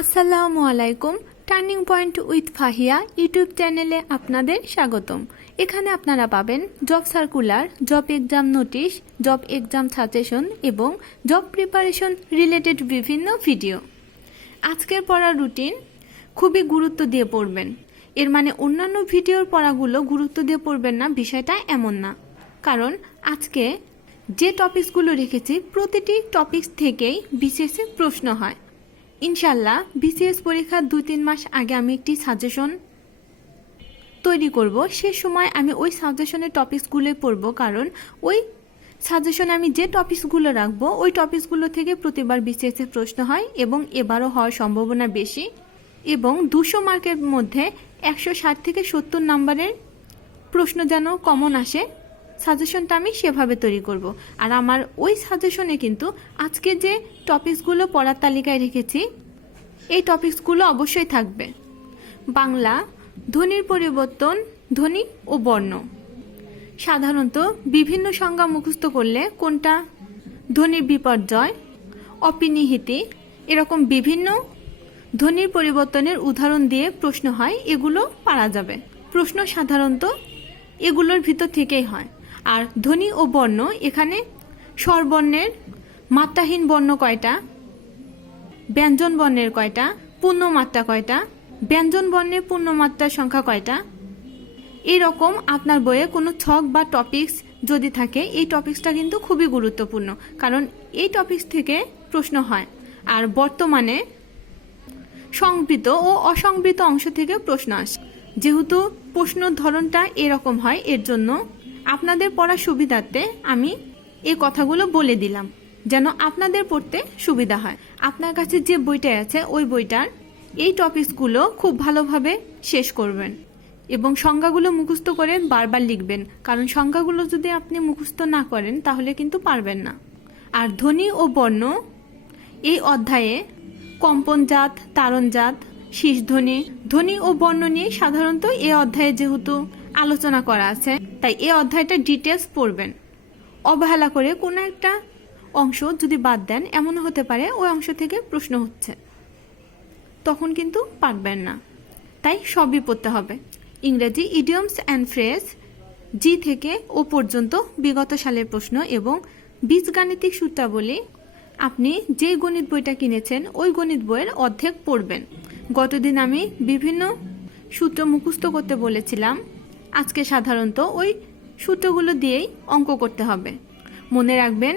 আসসালামু আলাইকুম turning point with Fahiya YouTube চ্যানেলে আপনাদের স্বাগতম। এখানে আপনারা পাবেন job circular job exam notice job exam suggestion এবং জব প্রিপারেশন রিলেটেড বিভিন্ন ভিডিও আজকের পড়ার রুটিন খুবই গুরুত্ব দিয়ে পড়বেন। এর মানে অন্যান্য ভিডিওর পড়াগুলো গুরুত্ব দিয়ে পড়বেন না, বিষয়টা এমন না। কারণ আজকে যে টপিকসগুলো রেখেছি, প্রতিটি টপিকস থেকেই বিশেষে প্রশ্ন হয়। ইনশাল্লাহ বিসিএস পরীক্ষার দু তিন মাস আগে আমি একটি সাজেশন তৈরি করব। সে সময় আমি ওই সাজেশনের টপিকসগুলো পড়ব, কারণ ওই সাজেশনে আমি যে টপিকসগুলো রাখব, ওই টপিকসগুলো থেকে প্রতিবার বিসিএস এর প্রশ্ন হয় এবং এবারও হওয়ার সম্ভাবনা বেশি এবং দুশো মার্কের মধ্যে একশো ষাট থেকে সত্তর নাম্বারের প্রশ্ন যেন কমন আসে। সাজেশনটা আমি সেভাবে তৈরি করব। আর আমার ওই সাজেশনে কিন্তু আজকে যে টপিকসগুলো পড়ার তালিকায় রেখেছি, এই টপিকসগুলো অবশ্যই থাকবে। বাংলা, ধ্বনির পরিবর্তন, ধ্বনি ও বর্ণ। সাধারণত বিভিন্ন সংজ্ঞা মুখস্থ করলে কোনটা? ধ্বনির বিপর্যয়, অপিনিহিতি, এরকম বিভিন্ন ধ্বনির পরিবর্তনের উদাহরণ দিয়ে প্রশ্ন হয়, এগুলো পারা যাবে। প্রশ্ন সাধারণত এগুলোর ভিতর থেকেই হয়। আর ধ্বনি ও বর্ণ এখানে স্বরবর্ণের মাত্রাহীন বর্ণ কয়টা? ব্যঞ্জন বর্ণের কয়টা? পূর্ণমাত্রা কয়টা? ব্যঞ্জন বর্ণের পূর্ণমাত্রার সংখ্যা কয়টা? এরকম আপনার বইয়ে কোনো ছক বা টপিকস যদি থাকে, এই টপিক্সটা কিন্তু খুবই গুরুত্বপূর্ণ, কারণ এই টপিকস থেকে প্রশ্ন হয়। আর বর্তমানে সংবৃত ও অসংবৃত অংশ থেকে প্রশ্ন আসে। যেহেতু প্রশ্নর ধরনটা এরকম হয়, এর জন্য আপনাদের পড়ার সুবিধার্থে আমি এই কথাগুলো বলে দিলাম, যেন আপনাদের পড়তে সুবিধা হয়। আপনার কাছে যে বইটা আছে, ওই বইটার এই টপিকসগুলো খুব ভালোভাবে শেষ করবেন এবং সংজ্ঞাগুলো মুখস্থ করে বারবার লিখবেন, কারণ সংজ্ঞাগুলো যদি আপনি মুখস্থ না করেন, তাহলে কিন্তু পারবেন না। আর ধ্বনি ও বর্ণ এই অধ্যায়ে কম্পনজাত তারণজাত শীষধ্বনি ধ্বনি ও বর্ণ নিয়ে সাধারণত এই অধ্যায়ে যেহেতু আলোচনা করা আছে, তাই এই অধ্যায়টা ডিটেলস পড়বেন। অবহেলা করে কোনো একটা অংশ যদি বাদ দেন, এমনও হতে পারে ওই অংশ থেকে প্রশ্ন হচ্ছে। তখন কিন্তু পারবেন না। তাই সবই পড়তে হবে। ইংরেজি ইডিয়মস অ্যান্ড ফ্রেজ জি থেকে ও পর্যন্ত বিগত সালের প্রশ্ন এবং বীজগাণিতিক সূত্রাবলী, আপনি যে গণিত বইটা কিনেছেন, ওই গণিত বইয়ের অর্ধেক পড়বেন। গতদিন আমি বিভিন্ন সূত্র মুখস্থ করতে বলেছিলাম আজকে সাধারণত ওই সূত্রগুলো দিয়েই অঙ্ক করতে হবে। মনে রাখবেন,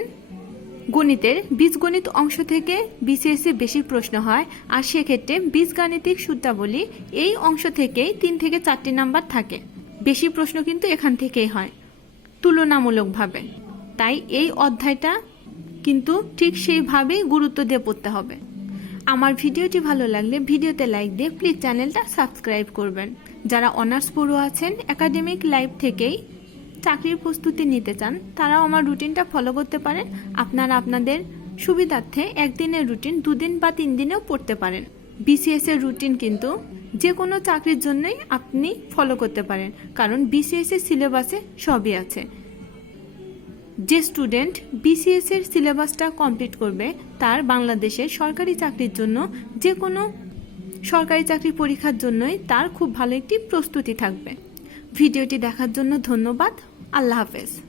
গণিতের বীজগণিত অংশ থেকে বিসিএসসি বেশি প্রশ্ন হয়, আর সেক্ষেত্রে বীজগাণিতিক সূত্রাবলী এই অংশ থেকেই তিন থেকে চারটি নাম্বার থাকে। বেশি প্রশ্ন কিন্তু এখান থেকেই হয়, তুলনামূলকভাবে। তাই এই অধ্যায়টা কিন্তু ঠিক সেইভাবেই গুরুত্ব দিয়ে পড়তে হবে। আমার ভিডিওটি ভালো লাগলে ভিডিওতে লাইক দিয়ে প্লিজ চ্যানেলটা সাবস্ক্রাইব করবেন। যারা অনার্স পড়ুয়া আছেন একাডেমিক লাইফ থেকেই চাকরির প্রস্তুতি নিতে চান, তারাও আমার রুটিনটা ফলো করতে পারেন। আপনারা আপনাদের সুবিধার্থে একদিনের রুটিন দুদিন বা তিন দিনেও পড়তে পারেন। বিসিএস এর রুটিন কিন্তু যে কোনো চাকরির জন্যই আপনি ফলো করতে পারেন, কারণ বিসিএস এর সিলেবাসে সবই আছে। যে স্টুডেন্ট বিসিএস এর সিলেবাসটা কমপ্লিট করবে, তার বাংলাদেশের সরকারি চাকরির জন্য যে কোনো সরকারি চাকরি পরীক্ষার জন্যই তার খুব ভালো একটি প্রস্তুতি থাকবে। ভিডিওটি দেখার জন্য ধন্যবাদ। আল্লাহ হাফেজ।